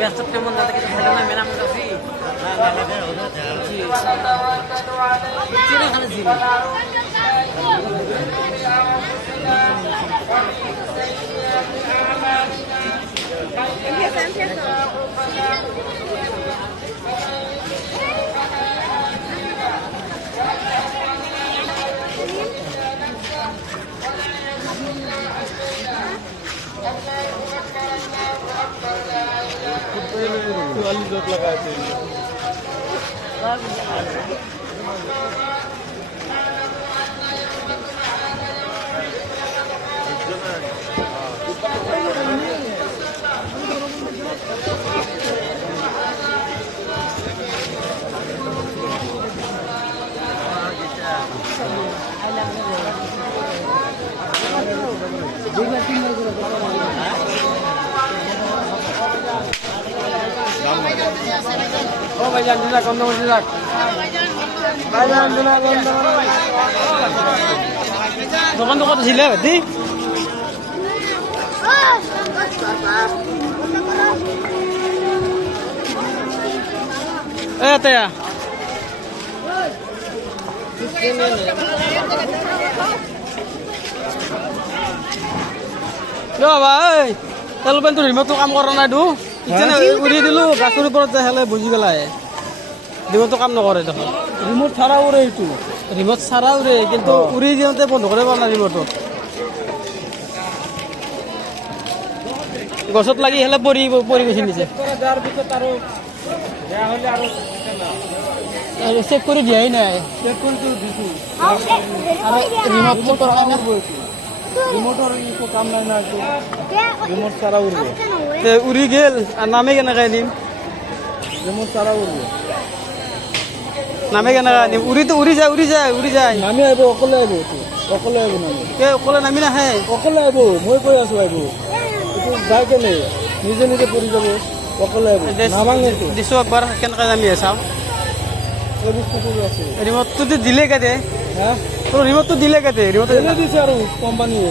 ব্যস্ত কেমন দাদা কিছু থাকে না মেলাম আছি ও ভাইজান দিলা কম দাম দিলা ভাইজান দিলা কম দাম দোকান তো কত ছিল ভাই এ তায়া ভাই তেল পেন তো রিমোট কাম কৰা নাই দু উৰি দিলো গাছৰ ওপৰত যাই হেলে বুজি পেলাই ৰিমোট কাম নকৰে দেখোন ৰিমোট ছাড়া উড়ে এইটো ৰিমোট ছাড়া উড়ে কিন্তু উৰি দিওঁতে বন্ধ কৰিব পৰা নাই ৰিমোটত গছত লাগি হেলে পৰি গৈছে নিচে আৰু চেক কৰি দিয়াই নাই চেক কৰি দিছো আৰু ৰিমোট কৰা নাই ৰিমোটৰ একো কাম নাই না রিমোট ছাড়া উড়বে তে উড়ি গেল আর নামে কেনেকৈ নিম রিমোট ছাড়া উড়বে নামে কেনেকৈ নিম উড়ি যায় নামি আহিব অকলে আহিব নামি অকলে নামি নাহে অকলে আহিব মই কৈ আছো আহিব এইটো যাই কেনে নিজে নিজে পৰি যাব অকলে আহিব নামাঙে দিছো একবাৰ কেনেকৈ নামি চাওঁ এই বস্তুটো আছে রিমোটটো দিলে কেতে হ্যাঁ তো রিমোটটো দিলে কেতে রিমোট এনে দিছে আৰু কোম্পানীয়ে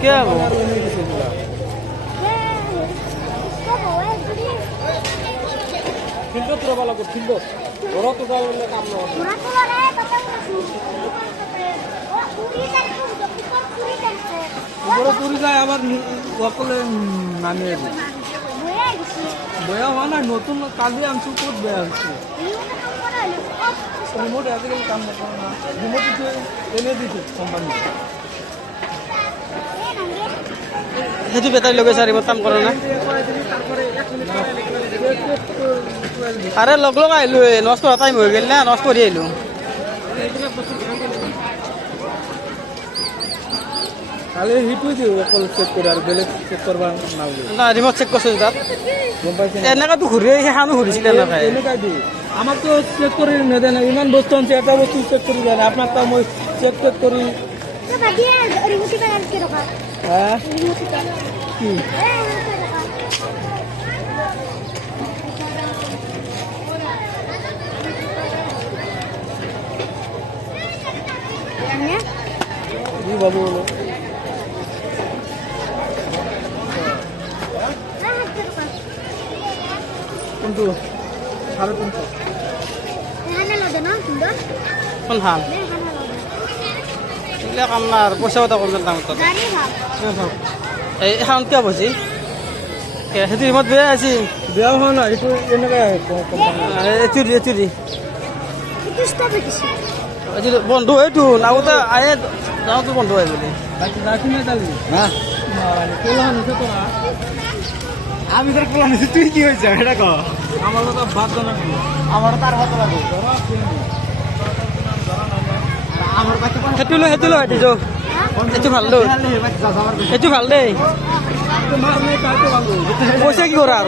কে হ'ব আৰু এনে দিছে পুৰা ফিল্ডত ৰব লাগিব ফিল্ডত ঘৰত উঠাবলৈ কাম নহয় পুৰি যায় আবাৰ অকলে নামিয়ে আহিব বেয়া হোৱা নাই নতুন কালি আনছো ক'ত বেয়া হৈছে ৰিমোট আজিকালি কাম নকৰে না ৰিমোট দিছে এনে দিছে কোম্পানী সেইটো বেটাৰী লগাইছে ৰিমোট কাম কৰে না আৰে লগ আহিলো নষ্ট কৰা টাইম হৈ গ'ল না নষ্ট কৰি আহিলো খালি হিটু দিও অকল চেক কৰি আৰু বেলেগ চেক কৰিব নালাগে না ৰিমোট চেক কৰিছো তাত গম পাইছে এনেকাতো ঘূৰি সেইখানো ঘূৰিছিলে এনেকাই দি আমার তো চেক করে নেদে না ইমান বস্তু আনছে এটা বস্তু চেক করি দেয় না আপনার তো মই চেক করি হ্যাঁ কি বাবু বলো কিন্তু 350 কোন ধান এগুলা কাম না আর পয়সাও তো কম দাম তো এই এখন কিয় বসি সেইটো রিমোট বেয়া আছে বেয়া হোৱা নাই এইটো এনেকৈ এটি বন্ধ এইটো আগতে আহে যাওঁতো বন্ধ হয় বুলি আমি তোর পোলা নিছি তুই কি হয়েছে এটা কো আমার তো ভাত জানা আমার তার ভাত লাগবে আমার বাকি হেতু লো হেতু যো হেতু ভাল লো হেতু ভাল দে পয়সা কি করা আর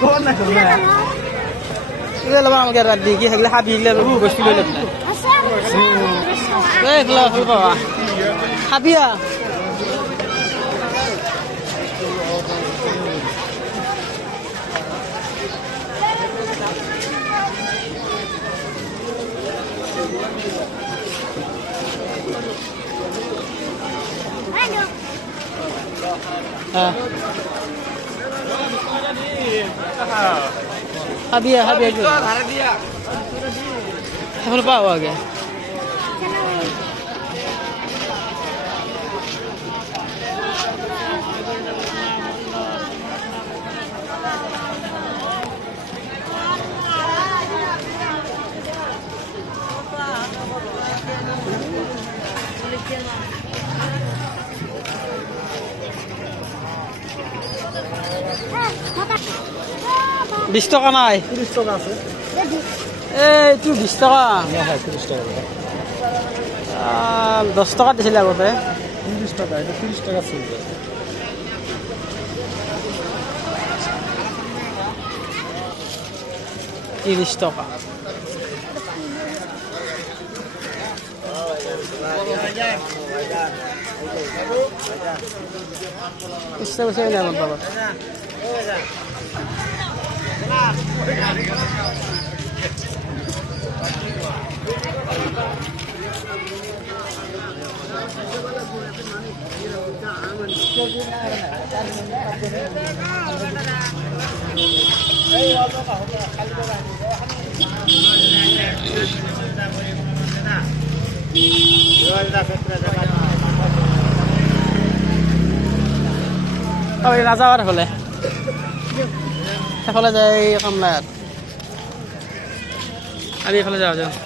কোন না কোন না এগুলো আমাকে রাত দি কি হেগলা হাবি গিলা বস্তু লইলে এই গলা হল বাবা হাবিয়া হ্যাঁ হাবিয়া হাবিয়া এখন পাও আগে বিশ টাকা নাই 30 টাকা আছে এই তুই 20 টাকা হ্যাঁ 30 টাকা 10 টাকা দিছিলে আগতে 30 টাকা এটা 30 টাকা চলবে $30 ইচ্ছা বসে না আমার বাবা না যাওয়ার হলে এফালে যাই কামলাত আমি এফালে যাওয়া যাও